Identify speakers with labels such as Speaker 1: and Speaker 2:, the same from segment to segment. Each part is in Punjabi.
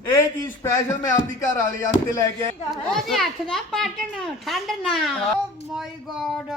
Speaker 1: ਇਹ ਚੀਜ਼ ਸਪੈਸ਼ਲ ਮੈਂ ਆਪਦੀ ਘਰ ਵਾਲੀ ਵਾਸਤੇ ਲੈ ਕੇ ਆਇਆ।
Speaker 2: ਉਹਦੇ ਹੱਥ ਦਾ ਪਾਟਣ ਠੰਡ ਨਾ ਓ ਮਾਈ ਗॉड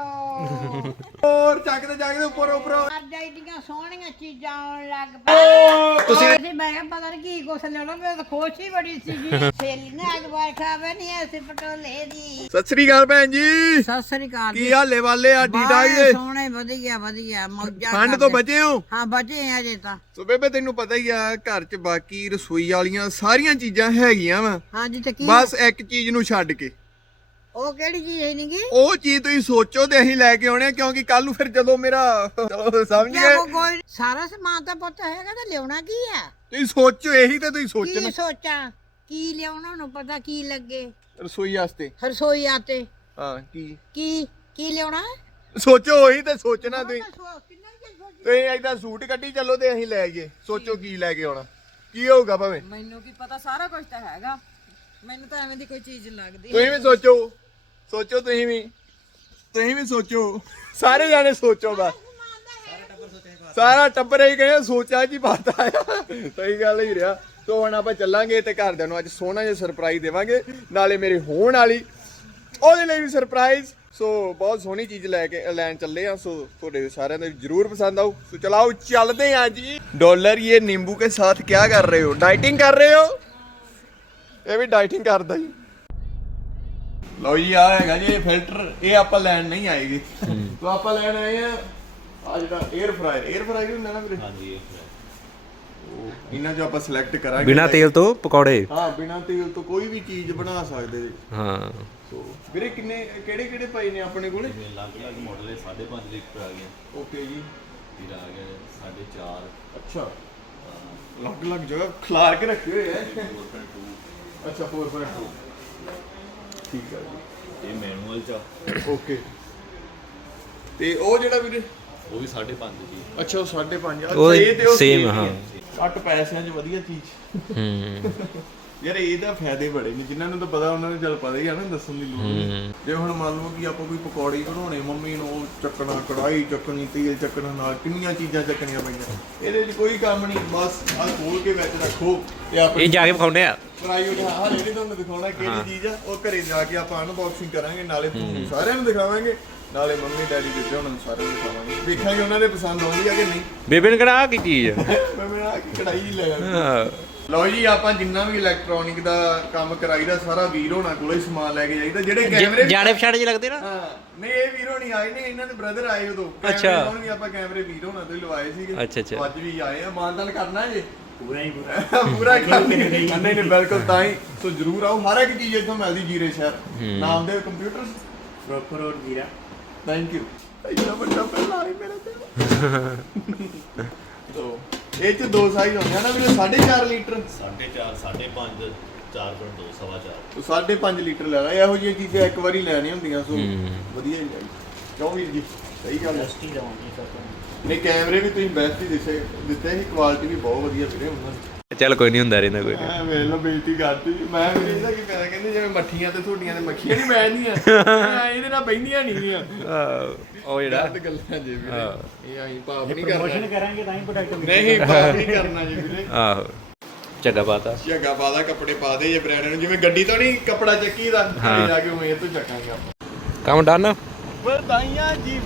Speaker 1: ਹੋਰ ਚੱਕਦੇ ਉੱਪਰ
Speaker 2: ਅੱਜ ਐਡੀਆਂ ਸੋਹਣੀਆਂ ਚੀਜ਼ਾਂ ਆਉਣ ਲੱਗ ਪਈਆਂ ਤੁਸੀਂ ਮੈਂ ਕਿਹਾ ਪਤਾ ਨਹੀਂ ਕੀ ਕੁਛ ਲੈਣਾ ਮੈਂ ਤਾਂ ਖੁਸ਼ ਹੀ ਬੜੀ ਸੀਗੀ ਸੇਲੀ ਨੇ ਅੱਜ ਬਾਰ ਖਾਵੇ ਨਹੀਂ ਐਸੇ ਪਟੋਲੇ ਦੀ
Speaker 1: ਸਤਿ ਸ੍ਰੀ ਅਕਾਲ ਭੈਣ ਜੀ।
Speaker 2: ਸਤਿ ਸ੍ਰੀ ਅਕਾਲ
Speaker 1: ਕੀ ਹਾਲੇ ਵਾਲੇ ਆ ਠੀਕ ਠਾਕ ਜੀ?
Speaker 2: ਸੋਹਣੇ ਵਧੀਆ ਮੌਜਾਂ
Speaker 1: ਠੰਡ ਤੋਂ ਬਚੇ ਹੋ?
Speaker 2: ਹਾਂ ਬਚੇ ਆ ਅਜੇ ਤਾਂ
Speaker 1: ਸੋ ਬੇਬੇ ਤੈਨੂੰ ਪਤਾ ਹੀ ਆ ਘਰ 'ਚ ਬਾਕੀ ਰਸੋਈ ਵਾਲੀਆਂ ਸਾਰੀਆਂ ਚੀਜ਼ਾਂ ਹੈਗੀਆਂ ਵਾ,
Speaker 2: ਹਾਂਜੀ ਤੇ ਕੀ
Speaker 1: ਬਸ ਇੱਕ ਚੀਜ਼ ਨੂੰ ਛੱਡ ਕੇ।
Speaker 2: ਉਹ ਕਿਹੜੀ ਚੀਜ਼ ਹੈ ਨਹੀਂਗੀ?
Speaker 1: ਉਹ ਚੀਜ਼ ਤੁਸੀਂ ਸੋਚੋ ਤੇ ਅਸੀਂ ਲੈ ਕੇ ਆਉਣੇ ਆ, ਕਿਉਂਕਿ ਕੱਲ ਨੂੰ ਫਿਰ ਜਦੋਂ ਮੇਰਾ ਚਲੋ ਸਮਝ ਗਏ
Speaker 2: ਕੋਈ ਸਾਰਾ ਸਮਾਨ ਤਾਂ ਪੁੱਤ ਹੈਗਾ ਤਾਂ ਲਿਆਉਣਾ ਕੀ ਆ?
Speaker 1: ਤੁਸੀਂ ਸੋਚੋ, ਇਹੀ ਤੇ ਤੁਸੀਂ
Speaker 2: ਕੀ
Speaker 1: ਸੋਚਣਾ
Speaker 2: ਸੋਚਾਂ ਕੀ ਲਿਆਉਣਾ ਨੂੰ ਪਤਾ ਕੀ ਲੱਗੇ
Speaker 1: ਰਸੋਈ ਵਾਸਤੇ।
Speaker 2: ਰਸੋਈ ਆਤੇ
Speaker 1: ਹਾਂ ਕੀ
Speaker 2: ਕੀ ਲਿਆਉਣਾ
Speaker 1: ਸੋਚੋ, ਉਹੀ ਤੇ ਸੋਚਣਾ ਤੁਸੀਂ। ਤੁਸੀਂ ਏਦਾਂ ਸੂਟ ਕੱਢੀ ਚੱਲੋ ਤੇ ਅਸੀਂ ਲੈ ਆਈਏ, ਸੋਚੋ ਕੀ ਲੈ ਕੇ ਆਉਣਾ, ਕੀ ਹੋਊਗਾ ਭਾਵੇਂ।
Speaker 3: ਮੈਨੂੰ ਕੀ ਪਤਾ, ਸਾਰਾ ਕੁਝ ਤਾਂ ਹੈਗਾ, ਮੈਨੂੰ ਤਾਂ ਐਵੇਂ ਦੀ ਕੋਈ ਚੀਜ਼ ਲੱਗਦੀ।
Speaker 1: ਤੁਸੀਂ ਵੀ ਸੋਚੋ ਤੁਸੀਂ ਵੀ ਸੋਚੋ, ਸਾਰੇ ਜਾਣੇ ਸੋਚੋ ਬਸ, ਸਾਰਾ ਟੱਬਰ ਹੀ ਕਹੇ ਸੋਚਾ ਜੀ ਬਾਤ ਆਇਆ। ਸਹੀ ਗੱਲ ਹੀ ਰਿਹਾ। ਸੋ ਹੁਣ ਆਪਾਂ ਚੱਲਾਂਗੇ ਤੇ ਘਰਦਿਆਂ ਨੂੰ ਅੱਜ ਸੋਹਣਾ ਜਿਹਾ ਸਰਪ੍ਰਾਈਜ਼ ਦੇਵਾਂਗੇ, ਨਾਲੇ ਮੇਰੇ ਹੋਣ ਵਾਲੀ ਉਹਦੇ ਲਈ ਵੀ ਸਰਪ੍ਰਾਈਜ਼। ਸੋ ਬਹੁਤ ਸੋਹਣੀ ਚੀਜ਼ ਲੈਣ ਚੱਲੇ ਆ, ਸੋ ਤੁਹਾਡੇ ਸਾਰਿਆਂ ਨੂੰ ਜਰੂਰ ਪਸੰਦ ਆਊ। ਸੋ ਚਲਾਓ ਚੱਲਦੇ ਆ ਜੀ। डॉलर ये नींबू के साथ क्या कर रहे हो? डाइटिंग कर रहे हो? ਇਹ ਵੀ ਡਾਈਟਿੰਗ ਕਰਦਾ ਜੀ। ਲਓ ਜੀ ਆ ਹੈਗਾ ਜੀ ਇਹ ਫਿਲਟਰ, ਇਹ ਆਪਾਂ ਲੈਣ ਨਹੀਂ ਆਏਗੇ, ਸੋ ਆਪਾਂ ਲੈਣ ਆਏ ਆ ਆ ਜਿਹੜਾ 에ਅਰ ਫਰਾਇਰ ਹੁੰਦਾ ਨਾ ਵੀਰੇ। ਹਾਂਜੀ 에ਅਰ ਫਰਾਇਰ, ਉਹ ਇਹਨਾਂ ਜੋ ਆਪਾਂ ਸਿਲੈਕਟ ਕਰਾਂਗੇ
Speaker 4: ਬਿਨਾ ਤੇਲ ਤੋਂ ਪਕੌੜੇ।
Speaker 1: ਹਾਂ ਬਿਨਾ ਤੇਲ ਤੋਂ ਕੋਈ ਵੀ ਚੀਜ਼ ਬਣਾ ਸਕਦੇ ਜੀ।
Speaker 4: ਹਾਂ
Speaker 1: ਸੋ ਵੀਰੇ ਕਿਹੜੇ ਪਏ ਨੇ ਆਪਣੇ ਕੋਲੇ?
Speaker 5: ਅਲੱਗ ਮਾਡਲ ਹੈ। 5.5 ਲੀਟਰ ਆ ਗਿਆ।
Speaker 1: ਓਕੇ ਜੀ।
Speaker 5: ਫਿਰ ਆ ਗਿਆ 4.5।
Speaker 1: ਅੱਛਾ ਅਲੱਗ ਜਗ੍ਹਾ ਖਿਲਾਰ ਕੇ ਰੱਖੇ ਹੋਏ ਹੈ।
Speaker 5: 4.2।
Speaker 1: ਅੱਛਾ 4.2 ਠੀਕ ਹੈ ਜੀ।
Speaker 5: ਇਹ ਮੈਨੂਅਲ ਚ
Speaker 1: ਓਕੇ। ਤੇ ਉਹ ਜਿਹੜਾ ਵੀਰੇ
Speaker 5: ਉਹ ਵੀ 5.5 ਦੀ।
Speaker 1: ਅੱਛਾ ਉਹ 5.5
Speaker 4: ਉਹ
Speaker 1: ਇਹ ਤੇ ਉਹ
Speaker 4: same, ਹਾਂ।
Speaker 1: ਘੱਟ ਪੈਸਿਆਂ 'ਚ ਵਧੀਆ ਚੀਜ਼। ਯਾਰ ਇਹਦਾ ਫਾਇਦੇ ਬੜੇ ਨੇ, ਜਿਨ੍ਹਾਂ ਨੂੰ ਤਾਂ ਪਤਾ ਉਹਨਾਂ ਨੂੰ ਚੱਲ ਪਤਾ ਹੀ ਆ ਨਾ, ਦੱਸਣ ਦੀ ਲੋੜ ਨਹੀਂ। ਜੇ ਹੁਣ ਮੰਨ ਲਓ ਕਿ ਆਪਾਂ ਕੋਈ ਪਕੌੜੇ ਬਣਾਉਣੇ, ਮੰਮੀ ਨੂੰ ਉਹ ਚੱਕਣਾ, ਕੜਾਈ ਚੱਕਣੀ, ਤੇਲ ਚੱਕਣਾ, ਨਾਲ ਕਿੰਨੀਆਂ ਚੀਜ਼ਾਂ ਚੱਕਣੀਆਂ ਪਈਆਂ। ਇਹਦੇ 'ਚ ਕੋਈ ਕੰਮ ਨਹੀਂ, ਬਸ ਆਹ ਖੋਲ ਕੇ ਵਿੱਚ ਰੱਖੋ ਤੇ
Speaker 4: ਇਹ ਜਾ ਕੇ ਵਿਖਾਉਂਦੇ ਆ।
Speaker 1: ਫਰਾਈ ਉਠਾ ਹਾਲੇ ਨਹੀਂ ਤੁਹਾਨੂੰ ਦਿਖਾਉਣਾ ਕਿਹੜੀ ਚੀਜ਼ ਆ, ਉਹ ਘਰੇ ਜਾ ਕੇ ਆਪਾਂ ਅਨਬਾਕਸਿੰਗ ਕਰਾਂਗੇ, ਨਾਲੇ ਤੁਹਾਨੂੰ ਸਾਰਿਆਂ ਨੂੰ ਦਿਖਾਵਾਂਗੇ, ਨਾਲੇ ਮੰਮੀ ਡੈਡੀ ਜਿੱਦੇ ਉਹਨਾਂ ਨੂੰ ਸਾਰਿਆਂ ਨੂੰ ਦਿਖਾਵਾਂਗੇ, ਵੇਖਾਂਗੇ ਉਹਨਾਂ ਦੇ ਪਸੰਦ ਆਉਂਦੀ ਆ ਕਿ ਨਹੀਂ।
Speaker 4: ਬੇਬੇ ਨੇ ਕਿਹਾ ਕੀ ਚੀਜ਼ ਆ?
Speaker 1: ਮੈਂ ਆ ਕੀ ਕੜਾਈ ਲੈ ਜਾਣੀ। ਲਓ ਜੀ ਆਪਾਂ ਜਿੰਨਾ ਵੀ ਇਲੈਕਟ੍ਰੋਨਿਕ ਦਾ ਕੰਮ ਕਰਾਈਦਾ ਸਾਰਾ ਵੀਰ ਹੋਣਾ ਕੋਲੇ ਸਮਾਨ ਲੈ ਕੇ ਜਾਈਦਾ। ਜਿਹੜੇ ਕੈਮਰੇ
Speaker 4: ਜਾਣੇ ਪਛਾਣੇ ਜਿਹੇ ਲੱਗਦੇ ਨਾ।
Speaker 1: ਹਾਂ ਨਹੀਂ ਇਹ ਵੀਰ ਹੋਣੀ ਆਏ ਨੇ, ਇਹਨਾਂ ਦੇ ਬ੍ਰਦਰ ਆਏ ਉਦੋਂ।
Speaker 4: ਅੱਛਾ।
Speaker 1: ਹੁਣ ਵੀ ਆਪਾਂ ਕੈਮਰੇ ਵੀਰ ਹੋਣਾ ਤੋਂ ਹੀ ਲਵਾਏ ਸੀਗੇ।
Speaker 4: ਅੱਛਾ।
Speaker 1: ਅੱਜ ਵੀ ਆਏ ਆ, ਮਾਨਦਾਨ ਕਰਨਾ ਜੇ ਪੂਰਾ ਕਰਨੀ। ਨਹੀਂ ਬਿਲਕੁਲ, ਤਾਂ ਹੀ ਸੋ ਜਰੂਰ ਆਓ। ਹਰ ਇੱਕ ਚੀਜ਼ ਇੱਥੋਂ ਮਿਲਦੀ ਜੀਰੇ ਸ਼ਹਿਰ। ਨਾਮ ਦੇ ਕੰਪਿਊਟਰ ਪ੍ਰੋਪਰ ਔਰ ਜੀਰਾ। Thank you. ਇੰਨਾ ਵੱਡਾ ਪਹਿਲਾ ਆਈ ਮੇਰੇ ਤੇ। ਤੋ ਇਹ ਚ ਦੋ ਸਾਈਜ਼ ਹੁੰਦੇ ਆ ਨਾ ਵੀਰੇ, 4.5 ਲੀਟਰ
Speaker 5: 4.5 5.5 4.2 4.5।
Speaker 1: ਤੋ 5.5 ਲੀਟਰ ਲੈ ਲਾ। ਇਹੋ ਜਿਹੀਆਂ ਚੀਜ਼ਾਂ ਇੱਕ ਵਾਰੀ ਲੈਣੀਆਂ ਹੁੰਦੀਆਂ, ਸੋ ਵਧੀਆ ਹੀ ਲਾਈ। ਕਿਉਂ ਵੀਰ ਜੀ? ਸਹੀ ਗੱਲ ਹੈ। ਨਹੀਂ ਕੈਮਰੇ ਵੀ ਤੁਸੀਂ ਬੈਸਟ ਹੀ ਦਿੱਤੇ ਸੀ, ਕੁਆਲਿਟੀ ਵੀ ਬਹੁਤ ਵਧੀਆ ਵੀਰੇ ਉਹਨਾਂ ਦੀ।
Speaker 4: ਚੱਲ ਕੋਈ ਨਹੀਂ, ਹੁੰਦਾ ਰਹਿੰਦਾ ਕੋਈ ਨਹੀਂ।
Speaker 1: ਮੈਂ ਵੇਖ ਲਓ ਬੇਇੱਜ਼ਤੀ ਕਰਤੀ। ਮੈਂ ਵੀਰੇ ਇਹਦਾ ਕੀ ਕਹਿਣਾ, ਕਹਿੰਦੇ ਜਿਵੇਂ ਮੱਠੀਆਂ ਤੇ ਤੁਹਾਡੀਆਂ ਤੇ ਮੱਖੀਆਂ ਨਹੀਂ ਬੈਠਦੀਆਂ, ਇਹਦੇ ਨਾਲ ਬਹਿੰਦੀਆਂ ਨਹੀਂ ਆ।
Speaker 4: ਉਹ ਜਿਹੜਾ
Speaker 1: ਗੱਲਾਂ ਜੀ ਵੀਰੇ, ਇਹ ਅਸੀਂ ਪਾਪ ਨਹੀਂ ਕਰਨਾ।
Speaker 6: ਪ੍ਰੋਮੋਸ਼ਨ ਕਰਾਂਗੇ ਤਾਂ ਹੀ ਪ੍ਰੋਡਕਟ
Speaker 1: ਨਹੀਂ ਪਾਪ ਨਹੀਂ ਕਰਨਾ ਜੀ ਵੀਰੇ।
Speaker 4: ਆਹੋ ਝੱਗਾ ਪਾਤਾ,
Speaker 1: ਝੱਗਾ ਪਾਦਾ, ਕੱਪੜੇ ਪਾ ਦੇ ਜੇ ਬ੍ਰਾਂਡ ਨੂੰ, ਜਿਵੇਂ ਗੱਡੀ ਤੋਂ ਨਹੀਂ ਕੱਪੜਾ ਚੱਕੀ ਦਾ ਜਾ ਕੇ ਉਵੇਂ ਇਹ ਤੋਂ ਚੱਕਾਂਗੇ ਆਪਾਂ।
Speaker 4: ਕੰਮ ਡਨ।
Speaker 1: ਵਧਾਈਆਂ ਜੀ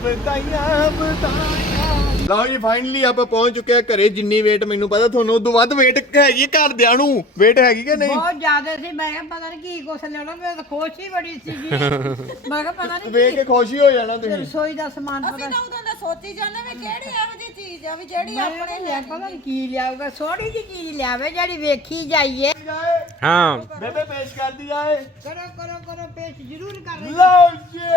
Speaker 1: ਵਧਾਈਆਂ। ਲਓ ਜੀ ਫਾਈਨਲੀ ਆਪਾਂ ਪਹੁੰਚ ਚੁੱਕੇ ਆ ਘਰੇ। ਜਿੰਨੀ ਵੇਟ ਮੈਨੂੰ ਪਤਾ, ਤੁਹਾਨੂੰ ਉਦੋਂ ਵੱਧ ਵੇਟ ਹੈਗੀ ਘਰਦਿਆਂ ਨੂੰ। ਵੇਟ ਹੈਗੀ ਕਿ ਨਹੀਂ?
Speaker 2: ਬਹੁਤ ਜ਼ਿਆਦਾ ਸੀ। ਮੈਂ ਕਿਹਾ ਪਤਾ ਨਹੀਂ ਕੀ ਕੁਛ ਲੈਣਾ, ਮੈਂ ਤਾਂ ਖੁਸ਼ ਹੀ ਬੜੀ ਸੀਗੀ। ਮੈਂ ਕਿਹਾ ਪਤਾ ਨਹੀਂ
Speaker 1: ਵੇਖ ਕੇ ਖੁਸ਼ੀ ਹੋ ਜਾਣਾ ਤੁਸੀਂ।
Speaker 2: ਰਸੋਈ ਦਾ ਸਮਾਨ
Speaker 3: ਅਸੀਂ ਤਾਂ ਉਦੋਂ ਦਾ ਸੋਚੀ ਜਾਂਦੇ ਵੀ ਕਿਹੜੀ ਇਹੋ ਜਿਹੀ ਚੀਜ਼ ਆ ਵੀ ਜਿਹੜੀ
Speaker 2: ਆਪਣੇ
Speaker 3: ਆਪਣੇ
Speaker 2: ਲਿਆ, ਪਤਾ ਨਹੀਂ ਕੀ ਲਿਆਊਗਾ। ਸੋਹਣੀ ਜਿਹੀ ਚੀਜ਼ ਲਿਆਵੇ ਜਿਹੜੀ ਵੇਖੀ ਜਾਈਏ।
Speaker 4: ਹਾਂ
Speaker 1: ਬੇਬੇ ਪੇਸ਼ ਕਰਦੀ ਜਾਏ।
Speaker 2: ਕਰੋ ਪੇਸ਼ ਜ਼ਰੂਰ ਕਰ ਰਹੀ।
Speaker 1: ਲਓ ਜੀ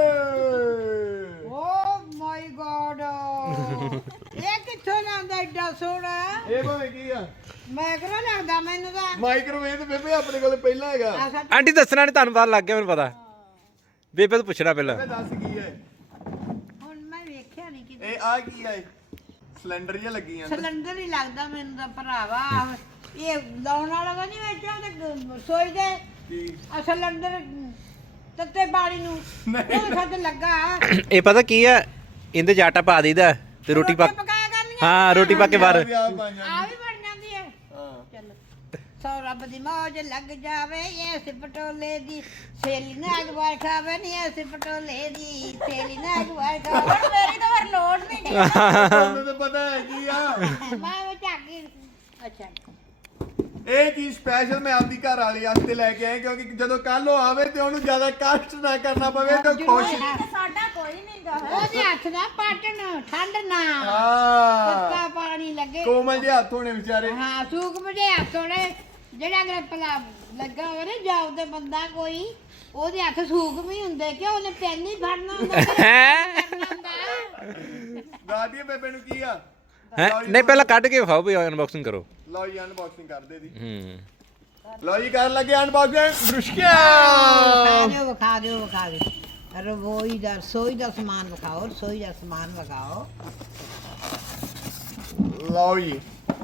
Speaker 2: ਓ ਮਾਈ ਗॉड ਇਹ ਕਿੱਥੋਂ ਲਿਆਂਦਾ ਏਡਾ ਸੋਹਣਾ?
Speaker 1: ਇਹ ਭਾਵੇਂ ਕੀ ਆ?
Speaker 2: ਮੈਕਰੋ ਲੱਗਦਾ ਮੈਨੂੰ ਤਾਂ।
Speaker 1: ਮਾਈਕ੍ਰੋਵੇਵ ਬੇਬੇ ਆਪਣੇ ਕੋਲ ਪਹਿਲਾਂ ਹੈਗਾ।
Speaker 4: ਆਂਟੀ ਦੱਸਣਾ ਨਹੀਂ, ਤੁਹਾਨੂੰ ਪਤਾ ਲੱਗ ਗਿਆ ਮੈਨੂੰ ਪਤਾ। ਬੇਬੇ ਤੋਂ ਪੁੱਛਣਾ ਪਹਿਲਾਂ।
Speaker 1: ਬੇਬੇ ਦੱਸ ਕੀ ਹੈ?
Speaker 2: ਹੁਣ ਮੈਂ ਵੇਖਿਆ ਨਹੀਂ ਕਿ
Speaker 1: ਇਹ ਆ ਕੀ ਹੈ? ਸਿਲੰਡਰ ਜਿਹਾ ਲੱਗੀ ਜਾਂਦਾ।
Speaker 2: ਸਿਲੰਡਰ ਹੀ ਲੱਗਦਾ ਮੈਨੂੰ ਤਾਂ ਭਰਾਵਾ। ਇਹ ਲਾਉਣ ਵਾਲਾ ਤਾਂ ਨਹੀਂ ਵਿੱਚ ਉਹਦੇ ਰਸੋਈ ਦੇ
Speaker 1: ਕੀ?
Speaker 2: ਸਿਲੰਡਰ ਤੱਤੇ ਪਾਣੀ ਨੂੰ ਉਹ ਸਾਡੇ ਲੱਗਾ।
Speaker 4: ਇਹ ਪਤਾ ਕੀ ਆ, ਇਹਦੇ 'ਚ ਆਟਾ ਪਾ ਦਈਦਾ ਤੇ ਰੋਟੀ ਪਾ।
Speaker 2: ਪਕਾਇਆ ਕਰਨੀਆਂ।
Speaker 4: ਹਾਂ ਰੋਟੀ ਪਾ ਕੇ ਬਾਹਰ।
Speaker 1: ਵਿਆਹ ਪਾਈਆਂ।
Speaker 2: ਆ ਵੀ ਬਣ ਜਾਂਦੀ ਹੈ।
Speaker 1: ਹਾਂ
Speaker 2: ਚੱਲ ਸੋ ਰੱਬ ਦੀ ਮੌਜ ਲੱਗ ਜਾਵੇ ਇਸ ਪਟੋਲੇ ਦੀ ਸੇਲੀ ਨਾ ਅਗਵਾਰ ਖਾਵੇ ਨਹੀਂ ਇਸ ਪਟੋਲੇ ਦੀ ਸੇਲੀ ਨਾ ਅਗਵਾਰ ਖਾਵੇ ਮੇਰੀ ਤਾਂ ਵਰ ਲੋੜ ਨਹੀਂ
Speaker 1: ਤੁਹਾਨੂੰ ਤਾਂ ਪਤਾ ਹੈ ਕੀ ਆ
Speaker 2: ਮੈਂ ਉਹ ਝਾਕੀ ਅੱਛਾ
Speaker 1: ਇਹ ਚੀਜ਼ ਸਪੈਸ਼ਲ ਮੈਂ ਆਪਦੀ ਘਰ ਵਾਲੀ ਵਾਸਤੇ ਲੈ ਕੇ ਆਇਆ ਕਿਉਂਕਿ ਜਦੋਂ ਕੱਲ ਉਹ ਆਵੇ ਤੇ ਉਹਨੂੰ ਜ਼ਿਆਦਾ ਕਸ਼ਟ ਨਾ ਕਰਨਾ ਪਵੇ ਤੇ ਖੁਸ਼
Speaker 3: ਤੇ ਸਾਡਾ ਕੋਈ ਨਹੀਂ ਗਾ
Speaker 2: ਉਹਦੇ ਹੱਥ ਦਾ ਪਾਟਣ ਠੰਡ ਨਾ
Speaker 1: ਹਾਂ
Speaker 2: ਪੱਕਾ ਪਾਣੀ ਲੱਗੇ
Speaker 1: ਕੋਮਲ ਦੇ ਹੱਥ ਹੋਣੇ ਵਿਚਾਰੇ
Speaker 2: ਹਾਂ ਸੂਕ ਮਝੇ ਹੱਥ ਹੋਣੇ ਜਿਹੜਾ ਅਗਰ ਪਲਾ ਲੱਗਾ ਹੋਵੇ ਨਾ ਜਾਬ ਤੇ ਬੰਦਾ ਕੋਈ ਉਹਦੇ ਹੱਥ ਸੂਕ ਵੀ ਹੁੰਦੇ ਕਿ ਉਹਨੇ ਪੈਨ ਹੀ ਫੜਨਾ ਹੁੰਦਾ
Speaker 1: ਦਾਦੀ ਬੇਬੇ ਨੂੰ ਕੀ ਆ
Speaker 4: ਹੈ ਨਹੀਂ ਪਹਿਲਾਂ ਕੱਢ ਕੇ ਵਿਖਾਓ ਵੀ ਅਨਬਾਕਸਿੰਗ ਕਰੋ
Speaker 1: ਲਓ ਜੀ ਅਨਬਾਕਸਿੰਗ ਕਰਦੇ ਦੀ
Speaker 4: ਹੂੰ
Speaker 1: ਲਓ ਜੀ ਕਰਨ ਲੱਗੇ ਅਨਬਾਕਸਿੰਗ ਬ੍ਰੁਸ਼ਕਿਆ
Speaker 2: ਵਿਖਾ ਦਿਓ ਰਸੋਈ ਦਾ ਸਮਾਨ ਵਿਖਾਓ ਰਸੋਈ ਦਾ ਸਮਾਨ ਵਿਖਾਓ
Speaker 1: ਲਓ ਜੀ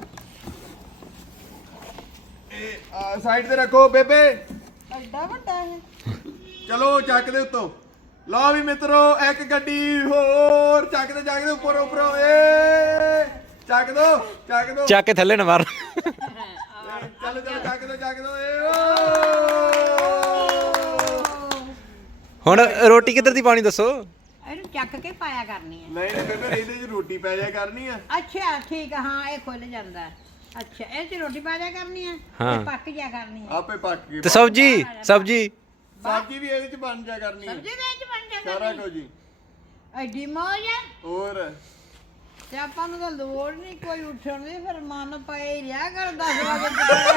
Speaker 1: ਇਹ ਸਾਈਡ ਤੇ ਰੱਖੋ ਬੇਬੇ
Speaker 3: ਐਡਾ ਵੱਡਾ ਹੈ
Speaker 1: ਚਲੋ ਚੱਕ ਦੇ ਉੱਤੋਂ ਲਓ ਵੀ ਮਿੱਤਰੋ ਇੱਕ ਗੱਡੀ ਹੋਰ ਚੱਕ ਦੇ ਉੱਪਰ ਏ ਚੱਕ ਦੋ
Speaker 4: ਚੱਕ ਕੇ ਥੱਲੇ ਨਾ ਮਾਰ
Speaker 1: ਚਲੋ ਚੱਕ ਦੋ ਏ
Speaker 4: ਹੁਣ ਰੋਟੀ ਕਿੱਧਰ ਦੀ ਪਾਣੀ ਦੱਸੋ
Speaker 2: ਇਹਨੂੰ ਚੱਕ ਕੇ ਪਾਇਆ ਕਰਨੀ ਹੈ
Speaker 1: ਨਹੀਂ ਬੇਬੇ ਇਹਦੇ 'ਚ ਰੋਟੀ ਪੈ ਜਾਇਆ ਕਰਨੀ ਆ
Speaker 2: ਅੱਛਾ ਠੀਕ ਆ ਹਾਂ ਇਹ ਖੁੱਲ ਜਾਂਦਾ ਹੈ। ਅੱਛਾ ਇਹ ਚ ਰੋਟੀ ਪਾ ਜਾ ਕਰਨੀ ਹੈ
Speaker 4: ਹਾਂ।
Speaker 2: ਤੇ ਪੱਕ ਜਾ ਕਰਨੀ ਹੈ
Speaker 1: ਆਪੇ ਪੱਕ ਗਈ
Speaker 4: ਤੇ ਸਬਜੀ
Speaker 1: ਸਬਜ਼ੀ ਵੀ ਇਹਦੇ 'ਚ ਬਣ ਜਾ ਕਰਨੀ ਆ
Speaker 2: ਸਬਜ਼ੀ ਵਿੱਚ ਬਣ ਜਾ
Speaker 1: ਸਾਰਾ
Speaker 2: ਕਰਨੀ
Speaker 1: ਕੁਝ ਜੀ
Speaker 2: ਐਡੀ ਮੌਜ ਹੈ
Speaker 1: ਹੋਰ
Speaker 2: ਤੇ ਆਪਾਂ ਨੂੰ ਤਾਂ ਲੋੜ ਨਹੀਂ ਕੋਈ ਉੱਠਣ ਦੀ ਫਿਰ ਮਨ ਪਏ ਹੀ ਰਿਹਾ ਕਰ 10 ਵਜੇ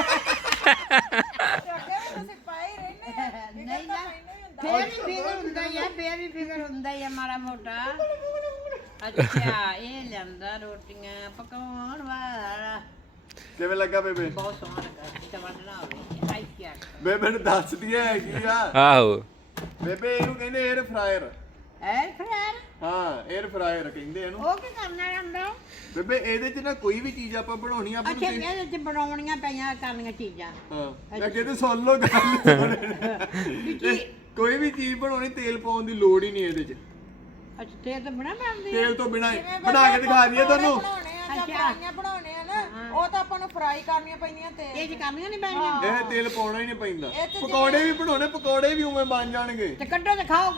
Speaker 3: ਤੁਸੀਂ ਪਾਈ ਰਹਿੰਦੇ
Speaker 2: ਨਹੀਂ ਨਾ ਫੇਰ ਵੀ ਫਿਕਰ ਹੁੰਦਾ ਹੀ ਆ ਮਾੜਾ ਮੋਟਾ ਅੱਛਾ ਇਹ ਲੈਂਦਾ ਰੋਟੀਆਂ ਪਕਾਉਣ ਵਾਲਾ
Speaker 1: ਕਿਵੇਂ ਲੱਗਾ ਬੇਬੇ
Speaker 2: ਬਹੁਤ ਸੋਹਣਾ ਲੱਗਾ ਜਿੱਦਾਂ ਵੱਢਣਾ ਹੋਵੇ ਆਈ ਕੀ
Speaker 1: ਬੇਬੇ ਨੂੰ ਦੱਸਦੀ ਹੈ ਕੀ ਆ
Speaker 4: ਆਹੋ
Speaker 1: ਬੇਬੇ ਇਹਨੂੰ ਕਹਿੰਦੇ 에ਅਰ ਫਰਾਇਰ
Speaker 2: ਐ ਫਰਾਰ
Speaker 1: ਹਾਂ 에ਅਰ ਫਰਾਇਰ ਕਹਿੰਦੇ ਇਹਨੂੰ
Speaker 2: ਉਹ ਕੀ ਕਰਨਾ ਹੁੰਦਾ
Speaker 1: ਬੇਬੇ ਇਹਦੇ 'ਚ ਨਾ ਕੋਈ ਵੀ ਚੀਜ਼ ਆਪਾਂ ਬਣਾਉਣੀ ਆਪਾਂ
Speaker 2: ਅੱਛਾ
Speaker 1: ਨੂੰ
Speaker 2: ਇਹਦੇ ਚ ਬਣਾਉਣੀਆਂ ਪਈਆਂ ਕਰਨੀਆਂ ਚੀਜ਼ਾਂ
Speaker 1: ਹਾਂ ਮੈਂ ਕਹਿੰਦੇ ਸੁਣ ਲਓ ਗੱਲ ਕੋਈ ਵੀ ਚੀਜ਼ ਬਣਾਉਣੀ ਤੇਲ ਪਾਉਣ ਦੀ ਲੋੜ ਹੀ ਨਹੀਂ ਇਹਦੇ 'ਚ
Speaker 2: ਅੱਛਾ ਤੇ ਤਾਂ ਬਣਾ ਬਣਦੀ
Speaker 1: ਤੇਲ ਤੋਂ ਬਿਨਾਂ ਬਣਾ ਕੇ ਦਿਖਾ ਦਈਏ ਤੁਹਾਨੂੰ
Speaker 3: ਬਣਾਉਣੇ ਆ ਜਾਂ ਫਰਾਈਆਂ ਬਣਾਉਣੇ ਆ ਨਾ ਉਹ ਤਾਂ ਆਪਾਂ ਨੂੰ ਫਰਾਈ ਕਰਨੀਆਂ ਪੈਣੀਆਂ ਤੇ
Speaker 2: ਇਹ ਚ ਕਰਨੀਆਂ ਨਹੀਂ ਪੈਣੀਆਂ
Speaker 1: ਇਹ ਤੇਲ ਪਾਉਣਾ ਹੀ ਨਹੀਂ ਪੈਂਦਾ ਪਕੌੜੇ ਵੀ ਬਣਾਉਣੇ ਪਕੌੜੇ ਵੀ ਉਵੇਂ ਬਣ ਜਾਣਗੇ
Speaker 2: ਤੇ ਕੱਢੋ ਤੇ ਖਾਓ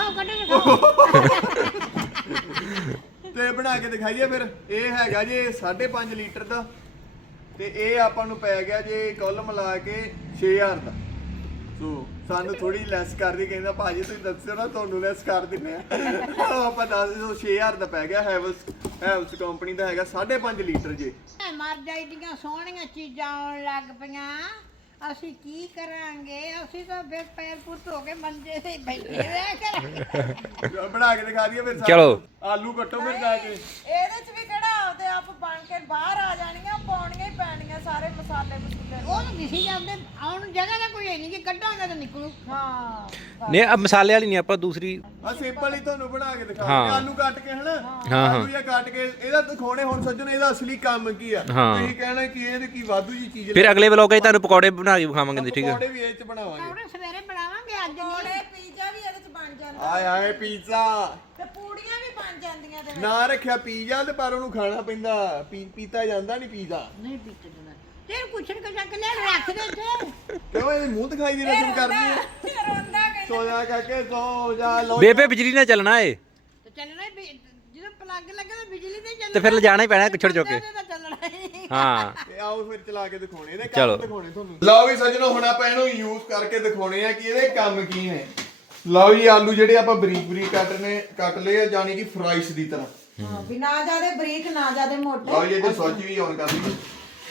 Speaker 1: ਤੇ ਬਣਾ ਕੇ ਦਿਖਾਈਏ ਫਿਰ ਇਹ ਹੈਗਾ ਜੇ 5.5 ਲੀਟਰ ਦਾ ਤੇ ਇਹ ਆਪਾਂ ਨੂੰ ਪੈ ਗਿਆ ਜੇ ਕੁੱਲ ਮਿਲਾ ਕੇ 6000 ਦਾ ਸੋ ਸਾਨੂੰ ਥੋੜੀ ਲੈਸ ਕਰਦੀ ਕਹਿੰਦਾ ਭਾਜੀ ਤੁਸੀਂ ਦੱਸਿਓ ਨਾ ਤੁਹਾਨੂੰ ਲੈਸ ਕਰ ਦਿੰਨੇ ਆ ਆਪਾਂ ਦੱਸ ਦਿਓ 6000 ਦਾ ਪੈ ਗਿਆ ਹੈਵਲਸ ਕੰਪਨੀ ਦਾ ਹੈਗਾ 5.5 ਲੀਟਰ ਜੇ
Speaker 2: ਮਰ ਜਾਈਆਂ ਸੋਹਣੀਆਂ ਚੀਜ਼ਾਂ ਆਉਣ ਲੱਗ ਪਈਆਂ ਅਸੀਂ ਕੀ ਕਰਾਂਗੇ ਅਸੀਂ ਤਾਂ ਫਿਰ ਪੈਰ ਪੁੱਤ ਹੋ ਕੇ ਮੰਜੇ ਤੇ ਬੈਠੇ ਰਹਿ ਕਰਾਂਗੇ
Speaker 1: ਬਣਾ ਕੇ ਦਿਖਾ ਦਈਏ ਫਿਰ
Speaker 4: ਚਲੋ।
Speaker 1: ਆਲੂ ਕੱਟੋ ਫਿਰ ਜਾ ਕੇ
Speaker 3: ਇਹਦੇ ਚ ਵੀ ਕਿਹੜਾ ਆਪਦੇ ਆਪ ਬਣ ਕੇ ਬਾਹਰ ਆ ਜਾਣੀਆਂ ਪਾਉਣੀਆਂ ਹੀ ਪੈਣੀਆਂ ਸਾਰੇ ਮਸਾਲੇ ਮਸੂਲੇ
Speaker 2: ਉਹ ਤਾਂ ਦਿਸੀ ਜਾਂਦੇ ਆਉਣ ਨੂੰ ਜਗ੍ਹਾ ਦਾ ਕੋਈ ਹੈ ਨਹੀਂ ਕਿ ਕੱਢਾਂਗੇ ਤਾਂ ਨਿਕਲੂ
Speaker 3: ਹਾਂ
Speaker 4: ਨਹੀਂ ਆ ਮਸਾਲੇ ਵਾਲੀ ਨਹੀਂ ਆਪਾਂ ਦੂਸਰੀ
Speaker 1: ਆ ਸਿੰਪਲ ਹੀ ਤੁਹਾਨੂੰ ਬਣਾ ਕੇ ਦਿਖਾ
Speaker 4: ਹਾਂ।
Speaker 1: ਆਲੂ ਕੱਟ ਕੇ ਹਨਾ
Speaker 4: ਹਾਂ।
Speaker 1: ਆਲੂ ਜਾਂ ਕੱਟ ਕੇ ਇਹਦਾ ਦਿਖਾਉਣੇ ਹੁਣ ਸੱਜਣ ਇਹਦਾ ਅਸਲੀ ਕੰਮ ਕੀ ਆ
Speaker 4: ਹਾਂ।
Speaker 1: ਤੁਸੀਂ ਕਹਿਣਾ ਕਿ ਇਹਦੇ ਕੀ ਵਾਧੂ ਜੀ ਚੀਜ਼
Speaker 4: ਫਿਰ ਅਗਲੇ ਵਲੋਗ 'ਚ ਤੁਹਾਨੂੰ ਪਕੌੜੇ ਬਣਾ ਕੇ ਵਿਖਾਵਾਂਗੇ ਠੀਕ ਹੈ
Speaker 1: ਪਕੌੜੇ ਵੀ ਇਹ ਚ ਬਣਾਵਾਂਗੇ
Speaker 2: ਉਹਨੇ ਸਵੇਰੇ ਬਣਾਵਾਂਗੇ ਅੱਜ ਨਹੀਂ
Speaker 3: ਕੋਲੇ ਪੀਜ਼ਾ ਵੀ ਇਹਦੇ ਚ ਬਣ ਜਾਂਦਾ
Speaker 1: ਆਏ ਆਏ ਪੀਜ਼ਾ
Speaker 3: ਤੇ ਪੂੜੀਆਂ ਵੀ ਬਣ ਜਾਂਦੀਆਂ ਤੇ
Speaker 1: ਨਾ ਰੱਖਿਆ ਪੀਜ਼ਾ ਤੇ ਪਰ ਉਹਨੂੰ ਖਾਣਾ ਪੈਂਦਾ ਪੀਤਾ ਜਾਂਦਾ ਨਹੀਂ ਪੀਜ਼ਾ
Speaker 2: ਨਹੀਂ ਪੀਤੇ ਜਣਾ ਤੇ ਪੁੱਛਣ ਕੇ ਜਾ ਕੇ ਲੈ ਰੱਖ ਦੇ ਇੱਥੇ
Speaker 1: ਕਿਉਂ ਇਹਦੇ ਮੂੰਹ ਦਿਖਾਈ ਦੀ ਰਸਮ ਕਰਦੀ ਹੈ
Speaker 3: ਰੋਂਦਾ ਕਿ
Speaker 1: ਸੋ ਜਾ ਕਾਕੇ ਸੋ ਜਾ ਲੋ
Speaker 4: ਬੇਬੇ ਬਿਜਲੀ ਨਾਲ ਚੱਲਣਾ ਏ
Speaker 2: ਤੇ ਚੱਲਣਾ ਹੀ ਜਦੋਂ ਪਲੱਗ ਲੱਗੇ ਤਾਂ ਬਿਜਲੀ ਤੇ ਚੱਲਣਾ
Speaker 4: ਤੇ ਫਿਰ ਲਿਜਾਣਾ ਹੀ ਪੈਣਾ ਕੁਛੜ ਚੁੱਕ ਕੇ
Speaker 2: ਤਾਂ ਚੱਲਣਾ ਹੀ
Speaker 4: ਹਾਂ
Speaker 1: ਤੇ ਆਓ ਫਿਰ ਚਲਾ ਕੇ ਦਿਖਾਉਣੇ ਇਹਦੇ
Speaker 4: ਚਲੋ।
Speaker 1: ਕੰਮ ਦਿਖਾਉਣੇ ਤੁਹਾਨੂੰ ਲਓ ਵੀ ਸੱਜਣੋ ਹੁਣ ਆਪਾਂ ਇਹਨੂੰ ਯੂਜ਼ ਕਰਕੇ ਦਿਖਾਉਣੇ ਆ ਕਿ ਇਹਦੇ ਕੰਮ ਕੀ ਨੇ ਲਓ ਜੀ ਆਲੂ ਜਿਹੜੇ ਆਪਾਂ ਬਰੀਕ ਬਰੀਕ ਕੱਟ ਲਏ ਆ ਜਾਨੀ ਕਿ ਫਰਾਈਸ ਦੀ ਤਰ੍ਹਾਂ
Speaker 3: ਹਾਂ ਵੀ ਨਾ ਜਿਆਦੇ ਬਰੀਕ ਨਾ ਜਿਆਦੇ ਮੋਟੇ
Speaker 1: ਲਓ ਜੀ ਇਹਦੇ ਸੋਚ ਵੀ ਔਨ ਕਰ ਲਈਏ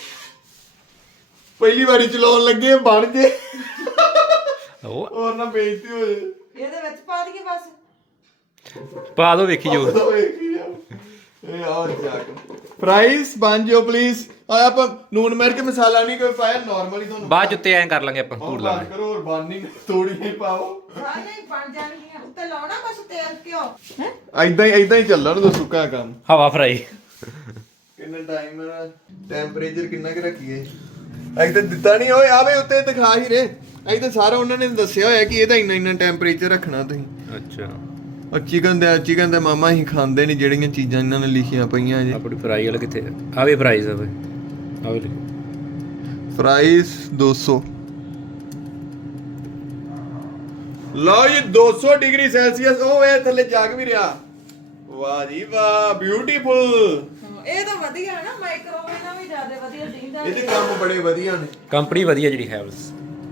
Speaker 1: ਪਹਿਲੀ ਵਾਰੀ ਚਲਾਉਣ ਲੱਗੇ ਬਣ ਜੇ
Speaker 4: ਉਹ
Speaker 1: ਹੋਰ ਨਾ ਬੇਇੱਜ਼ਤੀ ਹੋ ਜੇ
Speaker 3: ਇਹਦੇ ਵਿੱਚ ਪਾ ਦਈਏ ਬਸ
Speaker 4: ਪਾ ਦੋ ਵੇਖੀ ਜੋ
Speaker 1: ਇਹ ਆ ਜਾਕ ਫਰਾਈਸ ਬਣ ਜਿਓ ਪਲੀਜ਼ ਆ ਆਪਾਂ ਨੂਨ ਮਿਰਚ ਮਸਾਲਾ ਨਹੀਂ ਕੋਈ ਪਾਇਆ ਨਾਰਮਲੀ ਤੁਹਾਨੂੰ
Speaker 4: ਬਾਅਦ ਚ ਉੱਤੇ ਐਂ ਕਰ ਲਾਂਗੇ ਆਪਾਂ ਧੂੜ
Speaker 1: ਹੋਰ
Speaker 4: ਲਾਂਗੇ
Speaker 1: ਕਰੋ ਹੋਰ ਬਾਨੀ ਥੋੜੀ ਜਿਹੀ ਪਾਓ
Speaker 3: ਸਾਰੇ ਹੀ ਬਣ ਜਾਣਗੀਆਂ ਉੱਤੇ ਲਾਉਣਾ ਬਸ ਤੇਲ ਘਿਓ ਹੈ
Speaker 1: ਐਦਾਂ ਹੀ ਚੱਲਣ ਦੋ ਸੁੱਕਾ ਕੰਮ
Speaker 4: ਹਵਾ ਫਰਾਈ
Speaker 1: ਕਿੰਨਾ ਟਾਈਮ ਟੈਂਪਰੇਚਰ ਕਿੰਨਾ ਕਿ ਰੱਖੀਏ ਐਦਾਂ ਦਿੱਤਾ ਨਹੀਂ ਓਏ ਆਵੇ ਉੱਤੇ ਦਿਖਾ ਹੀ ਰੇ ਐਦਾਂ ਸਾਰਾ ਉਹਨਾਂ ਨੇ ਦੱਸਿਆ ਹੋਇਆ ਕਿ ਇਹਦਾ ਇੰਨਾ ਟੈਂਪਰੇਚਰ ਰੱਖਣਾ ਤੁਸੀਂ
Speaker 4: ਅੱਛਾ
Speaker 1: ਉਹ ਚਿਕਨ ਦੇ ਮਾਮਾ ਹੀ ਖਾਂਦੇ ਨਹੀਂ ਜਿਹੜੀਆਂ ਚੀਜ਼ਾਂ ਇਹਨਾਂ ਨੇ ਲਿਖੀਆਂ ਪਈਆਂ ਜੀ
Speaker 4: ਆਪਣੀ ਫਰਾਈ ਵਾਲਾ ਕਿੱਥੇ ਆ ਵੀ ਫਰਾਈ ਸਭ ਆ ਵੀ
Speaker 1: ਪ੍ਰਾਈਸ 200। ਲਓ ਜੀ 200 ਡਿਗਰੀ ਸੈਲਸੀਅਸ ਉਹ ਇਹ ਥੱਲੇ ਜਾਗ ਵੀ ਰਿਹਾ। ਵਾਹ ਜੀ ਵਾਹ ਬਿਊਟੀਫੁਲ।
Speaker 3: ਇਹ ਤਾਂ ਵਧੀਆ ਹੈ ਨਾ, ਮਾਈਕ੍ਰੋਵੇਵ ਨਾਲ ਵੀ ਜ਼ਿਆਦਾ ਵਧੀਆ ਦਿਖਦਾ।
Speaker 1: ਇਹਦੇ ਕੰਮ ਬੜੇ ਵਧੀਆ ਨੇ।
Speaker 4: ਕੰਪਨੀ ਵਧੀਆ ਜਿਹੜੀ ਹੈਵਲਸ।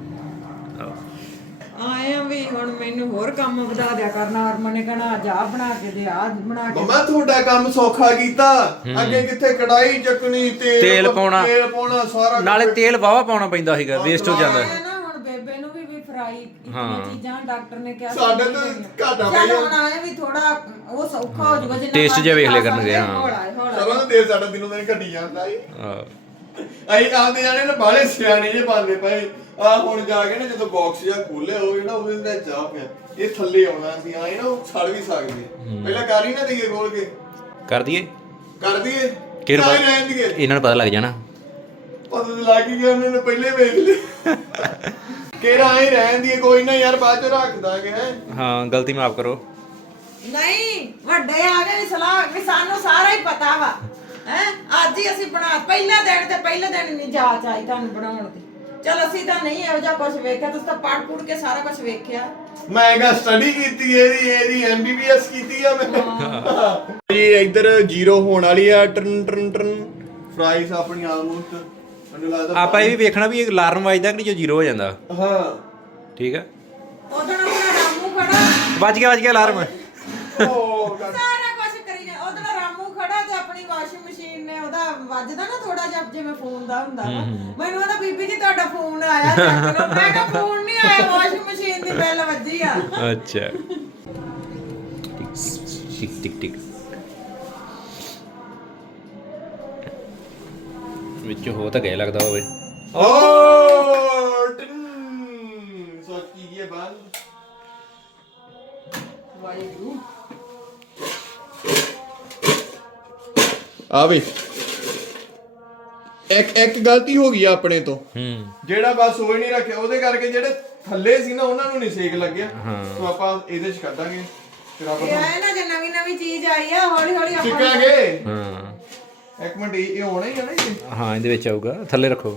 Speaker 3: ਆਏ ਆ ਵੀ ਹੁਣ ਮੈਨੂੰ ਹੋਰ ਕੰਮ ਵਧਾ ਦਿਆ ਕਰਨਾ, ਹਰਮਨ ਨੇ ਕਹਿਣਾ ਅੱਜ ਆਹ ਬਣਾ ਕੇ ਦੇ, ਆਹ ਬਣਾ ਕੇ
Speaker 1: ਮਮਾ ਤੁਹਾਡਾ ਕੰਮ ਸੌਖਾ ਕੀਤਾ। ਅੱਗੇ ਕਿੱਥੇ ਕੜਾਈ ਚੱਕਣੀ,
Speaker 4: ਤੇਲ ਪਾਉਣਾ
Speaker 1: ਸਾਰਾ
Speaker 4: ਨਾਲੇ ਤੇਲ ਵਾਵਾ ਪਾਉਣਾ ਪੈਂਦਾ ਸੀਗਾ, ਵੇਸਟ ਹੋ ਜਾਂਦਾ।
Speaker 3: ਆਏ ਨਾ ਹੁਣ ਬੇਬੇ ਨੂੰ ਵੀ ਫਰਾਈ ਇਤਨੀਆਂ ਚੀਜ਼ਾਂ ਡਾਕਟਰ ਨੇ ਕਿਹਾ
Speaker 1: ਸਾਡੇ ਤਾਂ ਘਾਟਾ ਪੈ
Speaker 3: ਚੱਲ ਹੁਣ ਆਏ ਵੀ ਥੋੜਾ ਉਹ ਸੌਖਾ ਹੋ ਜਾਊਗਾ, ਜਿੰਨਾ
Speaker 4: Taste ਜਿਹਾ ਵੇਖ ਲਿਆ ਕਰਨਗੇ, ਹਾਂ।
Speaker 3: ਹੌਲਾ
Speaker 1: ਚਲੋ ਨਾ ਦੇ ਸਾਡਾ ਦਿਨੋਂ ਦਿਨ ਘਟੀ ਜਾਂਦਾ ਈ।
Speaker 4: ਹਾਂ
Speaker 1: ਅਸੀਂ ਆਉਂਦੇ ਜਾਣੇ ਨਾ ਬਾਲੇ ਸਿਆਣੇ ਜੇ ਪਾਉਂਦੇ ਪਏ ਆ। ਹੁਣ ਜਾ ਕੇ ਨਾ ਜਦੋਂ ਬਾਕਸ ਜਿਹਾ ਖੋਲਿਆ ਹੋਵੇ ਨਾ ਉਹਦੇ ਵਿੱਚ ਚਾਹ ਪਿਆ, ਇਹ ਥੱਲੇ ਆਉਣਾ ਸੀ ਆਏ ਨਾ ਉਹ ਛੜ ਵੀ ਸਕਦੇ। ਪਹਿਲਾਂ ਕਰ ਹੀ ਨਾ ਦਈਏ ਖੋਲ ਕੇ,
Speaker 4: ਕਰ ਦਈਏ
Speaker 1: ਕਰ ਦਈਏ
Speaker 4: ਕਿਹੜਾ
Speaker 1: ਤਾਂ ਹੀ ਰਹਿਣ ਦੀਏ।
Speaker 4: ਇਹਨਾਂ ਨੂੰ ਪਤਾ ਲੱਗ ਜਾਣਾ।
Speaker 1: ਪਤਾ ਤਾਂ ਲੱਗ ਹੀ ਗਿਆ, ਉਹਨਾਂ ਨੇ ਪਹਿਲੇ ਵੇਖ ਲਿਆ। ਕਿਹੜਾ ਹੀ ਰਹਿਣ ਦੀਏ, ਕੋਈ ਨਾ ਯਾਰ ਬਾਅਦ ਚ ਰੱਖ ਦਾਂਗੇ। ਹੈ
Speaker 4: ਹਾਂ ਗਲਤੀ ਮਾਫ ਕਰੋ।
Speaker 3: ਨਹੀਂ ਵੱਡੇ ਆ ਗਏ ਵੀ ਸਲਾਹ ਵੀ ਸਾਨੂੰ ਸਾਰਾ ਹੀ ਪਤਾ ਵਾ ਹੈ। ਅੱਜ ਹੀ ਅਸੀਂ ਬਣਾ ਪਹਿਲੇ ਦਿਨ ਨਹੀਂ ਜਾਚ ਆਈ ਤੁਹਾਨੂੰ ਬਣਾਉਣ ਦੀ। ਚਲ ਅਸੀਂ ਤਾਂ ਨਹੀਂ ਇਹੋ ਜਿਹਾ ਕੁਝ ਵੇਖਿਆ, ਤੁਸੀਂ ਤਾਂ ਪੜ੍ਹ ਪੁੜ ਕੇ ਸਾਰਾ ਕੁਝ ਵੇਖਿਆ।
Speaker 1: ਮੈਂ ਕਹਾ ਸਟੱਡੀ ਕੀਤੀ ਇਹਦੀ ਐਮਬੀਬੀਐਸ ਕੀਤੀ ਆ ਮੈਂ। ਜੀ ਇੱਧਰ ਜ਼ੀਰੋ ਹੋਣ ਵਾਲੀ ਆ। ਟਰਨ ਟਰਨ ਟਰਨ ਫਰਾਈਜ਼ ਆਪਣੀ ਆਲਮੋਸਟ ਮੈਨੂੰ ਲੱਗਦਾ
Speaker 4: ਆਪਾਂ ਇਹ ਵੀ ਵੇਖਣਾ ਵੀ ਇਹ ਅਲਾਰਮ ਵੱਜਦਾ ਕਿ ਨਹੀਂ ਜੋ ਜ਼ੀਰੋ ਹੋ ਜਾਂਦਾ।
Speaker 1: ਹਾਂ
Speaker 4: ਠੀਕ ਆ,
Speaker 3: ਉਦੋਂ ਆਪਣਾ ਰਾਮੂ ਖੜਾ
Speaker 4: ਵੱਜ ਗਿਆ ਅਲਾਰਮ।
Speaker 1: ਉਹ
Speaker 3: ਸਾਰਾ ਕੁਝ ਕਰੀ ਜਾ। ਉਦੋਂ ਰਾਮੂ ਖੜਾ ਤੇ ਆਪਣੀ ਵਾਸ਼ਿੰਗ ਮਸ਼ੀਨ ਨੇ ਉਹਦਾ ਵੱਜਦਾ ਨਾ ਥੋੜਾ ਜਿਹਾ ਜਿਵੇਂ ਫੋਨ ਦਾ ਹੁੰਦਾ ਵਾ। ਮੈਨੂੰ ਉਹਦਾ ਬੀਬੀ ਜੀ ਤੁਹਾਡਾ ਫੋਨ ਆਇਆ ਚੱਕ ਲਓ। ਮੈਂ ਕਿਹਾ ਫੋਨ ਨਹੀਂ ਆਇਆ, ਵਾਸ਼ਿੰਗ ਮਸ਼ੀਨ ਦੀ ਬੈਲ ਵੱਜੀ ਆ।
Speaker 4: ਅੱਛਾ ਟਿਕ ਟਿਕ ਟਿਕ ਵਿੱਚ ਹੋ ਤਾਂ ਗਏ ਲੱਗਦਾ ਹੋਵੇ।
Speaker 1: ਓ ਟਨ ਸੋਚੀ ਗਿਆ ਬਾਲ
Speaker 3: ਵਾਹਿਗੁਰੂ
Speaker 1: ਆ ਵੀ ਇੱਕ ਗਲਤੀ ਹੋ ਗਈ ਆ ਆਪਣੇ ਤੋਂ। ਜਿਹੜਾ ਬਸ ਉਹ ਹੀ ਨਹੀਂ ਰੱਖਿਆ, ਉਹਦੇ ਕਰਕੇ ਜਿਹੜੇ ਥੱਲੇ ਸੀ ਨਾ ਉਹਨਾਂ ਨੂੰ ਨਹੀਂ ਸੇਕ ਲੱਗਿਆ। ਸੋ ਆਪਾਂ ਇਹਦੇ ਚ ਕੱਢਾਂਗੇ ਫਿਰ ਆਪਾਂ
Speaker 3: ਇਹ ਆਏ ਨਾ ਜੇ ਨਵੀਂ ਚੀਜ਼ ਆਈ ਆ, ਹੌਲੀ ਹੌਲੀ ਆਪਾਂ
Speaker 1: ਸਿੱਖਾਂਗੇ।
Speaker 4: ਹਾਂ
Speaker 1: ਇੱਕ ਮਿੰਟ ਇਹ ਹੋਣਾ ਹੀ ਆ ਨਾ ਇਹ।
Speaker 4: ਹਾਂ ਇਹਦੇ ਵਿੱਚ ਆਊਗਾ, ਥੱਲੇ ਰੱਖੋ।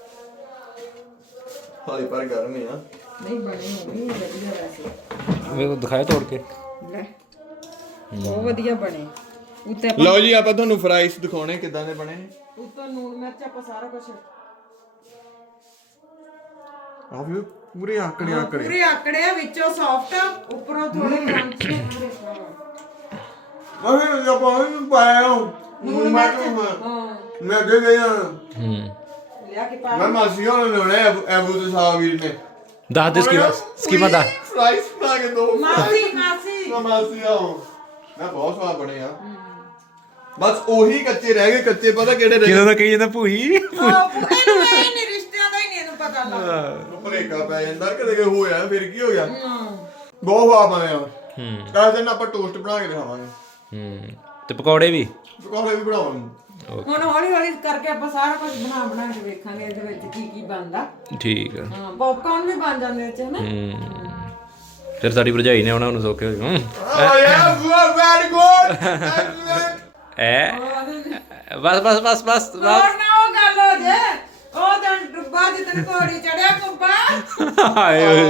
Speaker 1: ਹਾਲੇ ਪਰ ਗਰਮ ਆ।
Speaker 3: ਨਹੀਂ ਬਣੀ ਹੋਣੀ ਵਧੀਆ ਵੈਸੇ।
Speaker 4: ਵੇਖੋ ਦਿਖਾਓ ਤੋੜ ਕੇ।
Speaker 3: ਲੈ ਬਹੁਤ ਵਧੀਆ ਬਣੇ। ਉੱਤੇ
Speaker 1: ਲਓ ਜੀ ਆਪਾਂ ਤੁਹਾਨੂੰ ਫਰਾਈਜ਼ ਦਿਖਾਉਣੇ ਕਿਦਾਂ ਦੇ ਬਣੇ ਨੇ।
Speaker 3: ਉੱਤੋਂ ਲੂਣ ਮਿਰਚ ਆਪਾਂ ਸਾਰਾ ਕੁਝ
Speaker 1: ਆ ਵੀ ਪੂਰੇ ਆਕੜੇ
Speaker 3: ਪੂਰੇ ਆਕੜੇ ਆ, ਵਿੱਚੋਂ ਸੌਫਟ, ਉੱਪਰੋਂ ਥੋੜੇ ਕਰੰਚੀ ਪੂਰੇ।
Speaker 1: ਅਰੇ ਆਪਾਂ ਨੂੰ ਪਾਇਆ
Speaker 3: ਲੂਣ ਮਿਰਚ
Speaker 1: ਮੈਂ ਅੱਗੇ ਗਿਆ
Speaker 3: ਲਿਆ ਕੇ ਪਾ।
Speaker 1: ਮੈਂ ਮਾਸੀ ਹੋਣਾ ਨੇ ਉਹਨੇ ਐਬੂ ਤੇ ਸਾਵੀਰ ਨੇ
Speaker 4: ਦੱਸ ਦੇ ਸਕੀਮਾਂ ਦਾ।
Speaker 1: ਫਰਾਈਜ਼ ਬਣਾ ਕੇ ਦੋ।
Speaker 3: ਮਾਸੀ
Speaker 1: ਮਾਸੀ ਆਓ ਮੈਂ ਬਹੁਤ ਸਵਾਦ ਬਣੇ ਆ। ਬਸ ਉਹੀ ਕੱਚੇ ਰਹਿ ਗਏ। ਕੱਚੇ ਪਤਾ ਕਿਹੜੇ ਰਹਿ
Speaker 4: ਕਿਦੋਂ ਦਾ ਕਹੀ ਜਾਂਦਾ ਭੂਈ।
Speaker 3: ਇਹਨੂੰ ਇਹ ਨਹੀਂ ਰਿਸ਼ਤਿਆਂ ਦਾ ਹੀ ਨਹੀਂ ਇਹਨੂੰ ਪਤਾ ਲੱਗਦਾ।
Speaker 1: ਗਏ। ਭੁਲੇਖਾ ਪੈ ਜਾਂਦਾ ਕਦੇ ਹੋਇਆ ਫਿਰ ਕੀ ਹੋ ਗਿਆ। ਬਹੁਤ ਸਵਾਦ ਬਣੇ ਆ। ਕੱਲ ਦਿਨ ਆਪਾਂ ਟੋਸਟ ਬਣਾ ਕੇ ਦਿਖਾਵਾਂਗੇ।
Speaker 4: ਤੇ ਪਕੌੜੇ ਵੀ
Speaker 1: ਪਕੌੜੇ ਵੀ ਬਣਾਵਾਂਗੇ।
Speaker 3: ਹੁਣ ਹੌਲੀ ਹੌਲੀ ਕਰਕੇ ਆਪਾਂ ਸਾਰਾ ਕੁਝ ਬਣਾ ਕੇ ਵੇਖਾਂਗੇ ਇਹਦੇ ਵਿੱਚ ਕੀ ਬਣਦਾ।
Speaker 4: ਠੀਕ ਆ।
Speaker 3: ਹਾਂ ਪੌਪਕਾਰਨ ਵੀ ਬਣ ਜਾਂਦੇ ਵਿੱਚ ਹਨਾ।
Speaker 4: ਫਿਰ ਸਾਡੀ ਭਰਜਾਈ ਨੇ ਉਹਨਾਂ ਨੂੰ ਸੌਖੇ ਹੋ
Speaker 1: ਓ ਯਾ ਵੈਰੀ ਗੁੱਡ।
Speaker 4: ਬਸ
Speaker 3: ਹੋਰ ਨਾ ਉਹ ਗੱਲ ਹੋ ਜੇ, ਉਹ ਤਾਂ ਡੁੱਬਾ ਜਿੱਦਣ ਘੋੜੀ ਚੜਿਆ ਕੁੱਬਾ।
Speaker 4: ਹਾਏ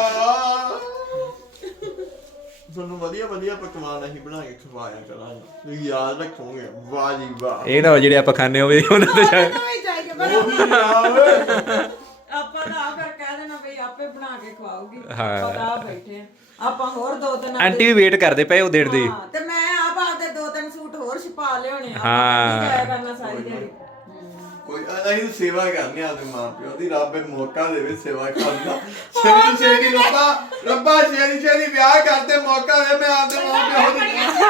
Speaker 1: ਤੁਹਾਨੂੰ ਵਧੀਆ ਪਕਵਾਨ ਅਸੀਂ ਬਣਾ ਕੇ ਖਵਾਇਆ ਕਰਾਂਗੇ। ਤੁਸੀਂ ਯਾਦ ਰੱਖੋਗੇ। ਵਾਹ ਜੀ ਵਾਹ।
Speaker 4: ਇਹ ਨਾ ਜਿਹੜੇ ਆਪਾਂ ਖਾਣੇ ਹੋਵੇ ਉਹਨਾਂ ਤੇ ਜਾ
Speaker 3: ਨਹੀਂ ਚਾਹੀਏ ਪਰ
Speaker 1: ਉਹ ਵੀ ਆਵੇ।
Speaker 3: ਆਪਾਂ ਤਾਂ ਆ ਫਿਰ ਕਹਿ ਦੇਣਾ ਬਈ ਆਪੇ ਬਣਾ ਕੇ ਖਵਾਉਗੀ।
Speaker 4: ਹਾਂ।
Speaker 3: ਪਤਾ ਆ ਬੈਠੇ ਆ। ਆਪਾਂ ਹੋਰ ਦੋ ਤਿੰਨ
Speaker 4: ਆਂਟੀ ਵੀ ਵੇਟ ਕਰਦੇ ਪਏ ਉਹ ਦੇਣ ਦੀ।
Speaker 3: ਹਾਂ, ਤੇ ਮੈਂ ਆਪ ਆਪਦੇ ਦੋ ਤਿੰਨ ਸੂਟ ਹੋਰ ਛਪਾ ਲਿਆਉਣੇ ਆ।
Speaker 4: ਹਾਂ।
Speaker 3: ਆਪਾਂ ਜਾਇਆ ਕਰਨਾ ਸਾਰੀ ਦਿਹਾੜੀ।
Speaker 1: ਕੋਈ ਅਸੀਂ ਸੇਵਾ ਕਰਨੀ ਆ ਆਪਣੇ ਮਾਂ ਪਿਓ ਦੀ। ਰੱਬ ਇਹ ਮੌਕਾ ਦੇਵੇ ਸੇਵਾ ਕਰਨ ਦਾ। ਛੇਤੀ ਰੱਬਾ ਛੇਤੀ ਵਿਆਹ ਕਰਦੇ ਮੌਕਾ ਦੇ। ਮੈਂ ਆਪਦੇ ਮਾਂ ਪਿਓ ਦੀ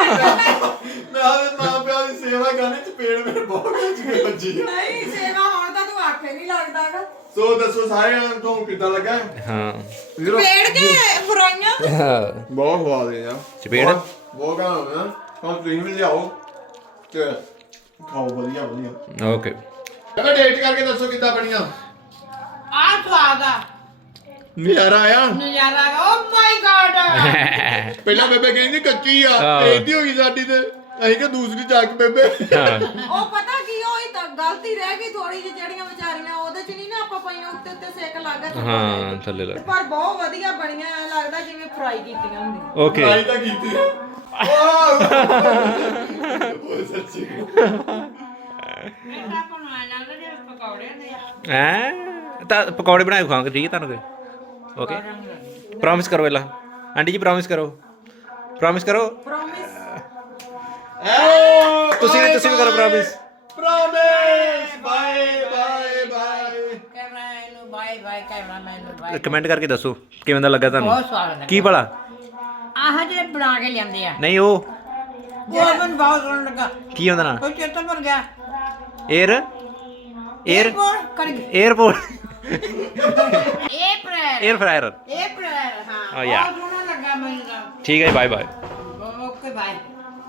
Speaker 1: ਸੇਵਾ ਕਰਨੀ ਚ ਪੇੜ ਮੇਰੇ ਬਹੁਤ ਖਿੱਚ ਵੱਜੀ।
Speaker 3: ਨਹੀਂ ਸੇਵਾ ਹੁਣ ਤਾਂ ਤੂੰ ਆਖੇ ਨਹੀਂ ਲੱਗਦਾਗਾ।
Speaker 1: ਸੋ ਦੱਸੋ ਸਾਰਿਆਂ ਨੂੰ ਤੁਹਾਨੂੰ ਕਿੱਦਾਂ ਲੱਗਾ।
Speaker 4: ਹਾਂ
Speaker 3: ਪੇੜ ਕੇ ਫਰਾਈਆਂ
Speaker 1: ਬਹੁਤ ਸਵਾਦ ਹੈ ਯਾਰ।
Speaker 4: ਚਪੇੜ
Speaker 1: ਬਹੁਤ ਗਾਣਾ ਹੋਣਾ। ਹੁਣ ਤੁਸੀਂ ਵੀ ਲਿਆਓ ਤੇ ਖਾਓ ਵਧੀਆ।
Speaker 4: ਓਕੇ
Speaker 1: ਚਲੋ ਡੇਟ ਕਰਕੇ ਦੱਸੋ ਕਿੱਦਾਂ ਬਣੀਆਂ।
Speaker 2: ਆ ਸਵਾਦ ਆ
Speaker 1: ਨਜ਼ਾਰਾ ਆਇਆ।
Speaker 2: ਨਜ਼ਾਰਾ। Oh my god.
Speaker 1: ਪਹਿਲਾਂ ਬੇਬੇ ਕਹਿੰਦੀ ਕੱਚੀ ਆ ਤੇ ਇੱਦੀ ਹੋ ਗਈ ਸਾਡੀ ਤੇ ਅਸੀਂ ਕਿ ਦੂਸਰੀ ਚੱਕ ਬੇਬੇ।
Speaker 3: ਉਹ ਪਤਾ ਕੀ ਹੋਈ ਤਾਂ ਗਲਤੀ ਰਹਿ ਗਈ ਥੋੜੀ ਜਿਹੀ ਜਿਹੜੀਆਂ ਵਿਚਾਰੀਆਂ ਉਹਦੇ ਚ ਨਹੀਂ ਨਾ ਆਪਾਂ ਪਾਈਆਂ ਉੱਤੇ ਉੱਤੇ ਸੇਕ ਲੱਗਾ ਤੇ
Speaker 4: ਹਾਂ ਥੱਲੇ ਲੱਗ
Speaker 3: ਪਰ ਬਹੁਤ ਵਧੀਆ ਬਣੀਆਂ ਐ ਲੱਗਦਾ ਜਿਵੇਂ ਫਰਾਈ ਕੀਤੀਆਂ ਹੁੰਦੀਆਂ
Speaker 4: ਓਕੇ
Speaker 1: ਟਰਾਈ ਤਾਂ ਕੀਤੀ ਉਹ ਸੱਚੀ
Speaker 2: ਮੇਰਾ ਬਣਾਉਣਾ ਲੱਗਦਾ ਜਿਵੇਂ ਪਕੌੜੇ ਹੁੰਦੇ ਆ
Speaker 4: ਹੈ ਤਾਂ ਪਕੌੜੇ ਬਣਾ ਕੇ ਖਾਵਾਂਗੇ ਠੀਕ ਹੈ ਤੁਹਾਨੂੰ ਕੋਈ ਓਕੇ ਪ੍ਰੋਮਿਸ ਕਰੋ ਪਹਿਲਾਂ ਆਂਟੀ ਜੀ ਪ੍ਰੋਮਿਸ ਕਰੋ ਪ੍ਰੋਮਿਸ ਕਰੋ
Speaker 3: ਪ੍ਰੋਮਿਸ
Speaker 4: ਤੁਸੀਂ ਵੀ ਕਰੋ promise
Speaker 1: promise bye bye bye
Speaker 2: cameraman ਨੂੰ ਬਾਏ ਬਾਏ ਕੈਮਰਾਮੈਨ ਨੂੰ ਬਾਏ
Speaker 4: ਕਮੈਂਟ ਕਰਕੇ ਦੱਸੋ ਕਿਵੇਂ ਦਾ ਲੱਗਾ
Speaker 2: ਬਹੁਤ
Speaker 4: ਤੁਹਾਨੂੰ
Speaker 2: ਸਵਾਦ ਲੱਗਾ
Speaker 4: ਕੀ ਭਲਾ
Speaker 2: ਆਹ ਜਿਹੜੇ ਬਣਾ ਕੇ ਲਿਆਂਦੇ ਆ
Speaker 4: ਨਹੀਂ ਉਹ
Speaker 2: ਉਹ ਮੈਨੂੰ ਬਹੁਤ ਸੋਹਣਾ ਲੱਗਾ
Speaker 4: ਕੀ ਹੁੰਦਾ ਨਾ
Speaker 2: ਕੋਈ ਚੇਤਾ ਭੁੱਲ ਗਿਆ
Speaker 4: 에ਅਰ
Speaker 2: ਕਰ ਗਏ
Speaker 4: 에어ਪੋਰਟ
Speaker 2: ਇਹ ਪ੍ਰੈਰ
Speaker 4: 에ਅਰ ਫਰਾਇਰ
Speaker 2: ਇਹ ਪ੍ਰੈਰ ਹਾਂ
Speaker 4: Oh, yeah.
Speaker 2: ਬਹੁਤ ਸੋਹਣਾ ਲੱਗਾ ਮੈਨੂੰ ਤਾਂ
Speaker 4: ਠੀਕ ਹੈ ਬਾਏ ਬਾਏ
Speaker 2: ਓਕੇ ਬਾਏ